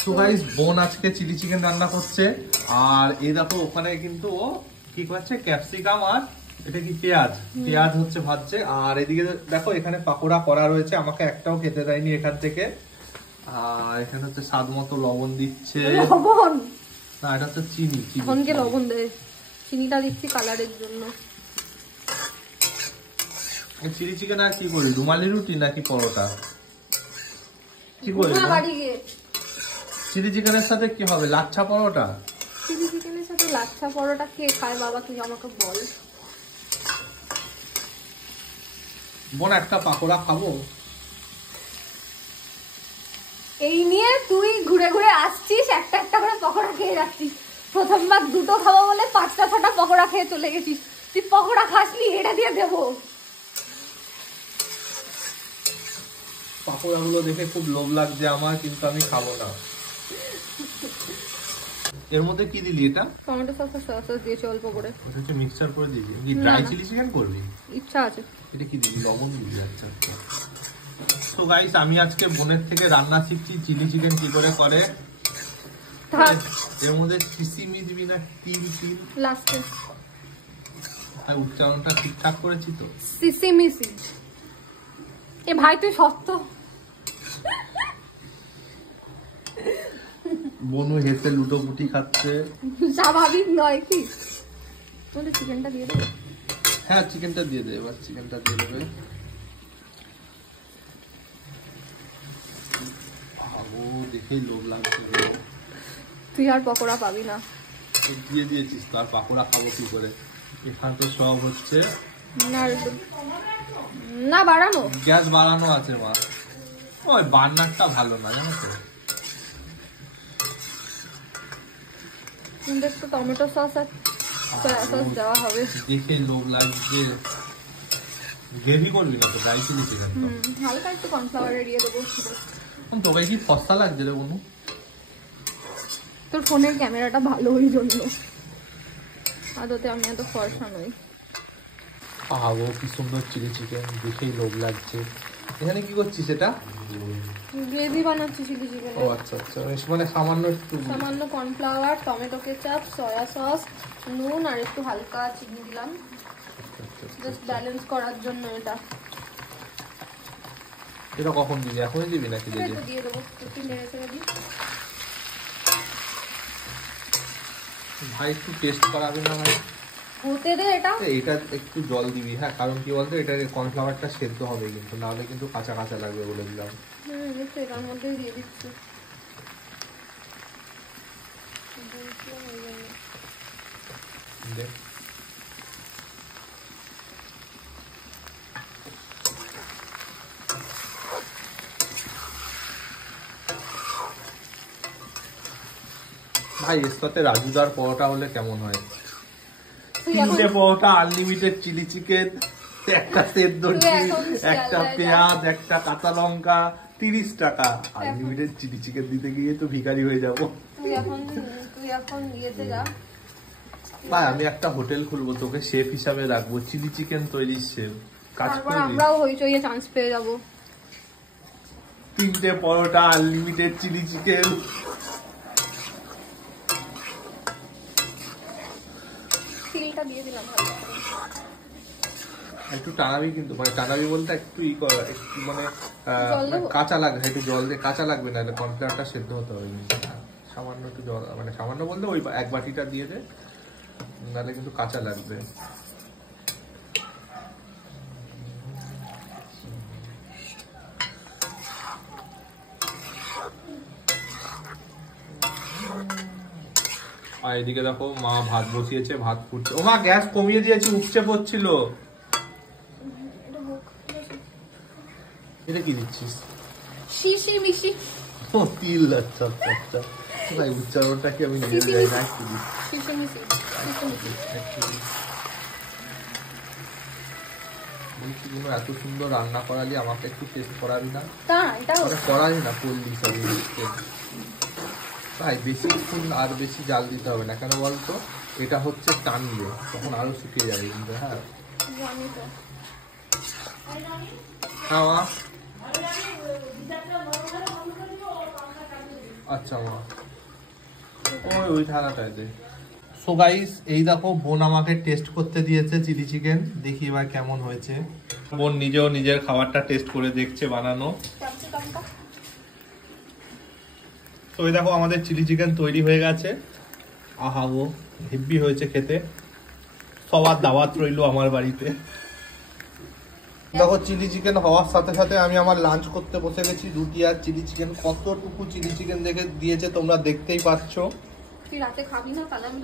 So guys বোন আজকে chilli chicken রান্না করছে আর এই দেখো ওখানে কিন্তু ও কি করছে ক্যাপসিকাম আর এটা কি পেঁয়াজ হচ্ছে ভাজছে আর এদিকে দেখো এখানে পাকোড়া করা রয়েছে আমাকে একটাও খেতে দেয়নি এখান থেকে আর এখানে হচ্ছে স্বাদ মতো লবণ দিচ্ছে লবণ না এটা হচ্ছে চিনি কোনকে লবণ দেয় চিনিটা দিচ্ছি কালারের জন্য এই চিলি চিকেন আর কি করি রুমালি রুটি নাকি পরোটা কি করি চিলি চিকেনের সাথে কি হবে লাচ্ছা পরোটা চিলি চিকেনের সাথে লাচ্ছা পরোটা কে খায় বাবা তুই আমাকে বল বোন একটা পাকোড়া খাবো এই নিয়ে তুই ঘুরে ঘুরে আসছিস একটা একটা করে পকোড়া খেয়ে যাচ্ছিস প্রথমবার দুটো খাবো বলে 5টা 6টা পকোড়া খেয়ে চলে গেছিস তুই পকোড়া খাসনি এটা দিয়ে দেবো পাকোড়া গুলো দেখে খুব লোভ লাগছে আমার কিন্তু আমি খাবো না এর মধ্যে কি দিলি এটা টমেটো সস আর সস দিয়েছি অল্প করে ওটা হচ্ছে মিক্সচার করে দিবি কি ড্রাই চিলি চিকেন করবি ইচ্ছা আছে এটা কি দিবি লবণ দিবি আচ্ছা তো গাইস আমি আজকে বোনের থেকে রান্না শিখছি চিলি চিকেন কি করে করে এর মধ্যে কিসিমি দিবি না তিল লাস্টে আর উচ্চারণটা ঠিকঠাক করেছি তো সিসিমিসি এ ভাই তুই সত্য বনু হেসে লুটোপুটি খাচ্ছে স্বাভাবিক নয় কি বলে চিকেনটা দিয়ে দেবো হ্যাঁ চিকেনটা দিয়ে দে এবার চিকেনটা দিয়ে দেবে ও দেখেই লোভ লাগছে তুই আর পকোড়া পাবি না দিয়ে দিয়েছিস তো আর পাকোড়া খাবো কি করে এখান তো সব হচ্ছে না বাড়ানো গ্যাস বাড়ানো আছে মা ওই বার্নারটা ভালো না জানো তো কিন্তু একটু টমেটো সস আর সয়া সস দেওয়া হবে দেখে লোভ লাগছে গ্রেভি করবি না তো ড্রাই চিলি চিকেন হালকা একটু কর্নফ্লাওয়ার দিয়ে দেবো তোকে কি ফসা লাগছে রে বনু তোর ফোনের ক্যামেরাটা ভালো ওই জন্য আদতে আমি এত ফর্সা নই আবো কি সুন্দর চিলি চিকেন দেখেই লোভ লাগছে এখানে কি করছিস এটা গ্রেভি বানাচ্ছি চিলি চিকেন ও আচ্ছা আচ্ছা মানে সামান্য cornflour tomato ketchup soya sauce নুন আর একটু হালকা চিনি দিলাম জাস্ট ব্যালেন্স করার জন্য এটা কখন দিবি এখনই দিবি নাকি দিয়ে দেবো একটু নেড়ে চেড়ে দিই ভাই একটু টেস্ট করাবে না ভাই হতে দে এটা একটু জল দিবি হ্যাঁ কারণ কি বলতো এটা কর্নফ্লাওয়ারটা সেদ্ধ হবে কিন্তু নাহলে কিন্তু কাঁচা কাঁচা লাগবে বলে দিলাম এটার মধ্যে দিয়ে দিচ্ছি ভাই এর সাথে রাজুদার পরোটা হলে কেমন হয় 3টে পরোটা আনলিমিটেড চিলি চিকেন একটা সেদ্ধ ডিম একটা পেঁয়াজ একটা কাঁচা লঙ্কা 30 টাকা আনলিমিটেড চিলি চিকেন দিতে গিয়ে তো ভিখারি হয়ে যাবো তুই এখন ইয়েতে যা ভাই আমি একটা হোটেল খুলবো তোকে শেফ হিসাবে রাখবো চিলি চিকেন তৈরির শেফ কাজ করবি আমরাও হইচইয়ে চান্স পেয়ে যাবো 3টে পরোটা আনলিমিটেড চিলি চিকেন দিয়ে দিলাম একটু টানাবি কিন্তু মানে টানাবি বলতে একটু একটু মানে কাঁচা লাগবে একটু জল দিয়ে কাঁচা লাগবে না কর্নফ্লাওয়ারটা সেদ্ধ হতে হবে সামান্য একটু জল মানে সামান্য বলতে ওই 1 বাটিটা দিয়ে দে নাহলে কিন্তু কাঁচা লাগবে আর এদিকে দেখো মা ভাত বসিয়েছে ভাত ফুটছে ও মা গ্যাস কমিয়ে দিয়েছি উপচে পড়ছিল এটা কি দিচ্ছিস শিশি মিশি ও তিল আচ্ছা আচ্ছা আচ্ছা ভাই উচ্চারণটা কি আমি নিজে জানি না একটু শিশি মিশি বলছি কোনো এত সুন্দর রান্না করালি আমাকে একটু টেস্ট করাবি না এটা করাবি না করলি সবই ভাই বেশিক্ষণ আর বেশি জাল দিতে হবে না কেন বলতো এটা হচ্ছে টানলে তখন আরো শুকিয়ে যাবে কিন্তু হ্যাঁ আচ্ছা মা, ওই থালাটাতে। সো গাইস, এই দেখো বোন আমাকে টেস্ট করতে দিয়েছে চিলি চিকেন, দেখি এবার কেমন হয়েছে। বোন নিজেও নিজের খাবারটা টেস্ট করে দেখছে বানানো। তো এই দেখো আমাদের চিলি চিকেন তৈরি হয়ে গেছে। আহা গো, হেভি হয়েছে খেতে। সবার দাওয়াত রইলো আমার বাড়িতে। দেখো চিলি চিকেন হওয়ার সাথে সাথে আমি আমার লাঞ্চ করতে বসে গেছি। রুটি আর চিলি চিকেন, কতটুকু চিলি চিকেন দেখে দিয়েছে তোমরা দেখতেই পাচ্ছ। তুই রাতে খাবি না, তাহলে আমি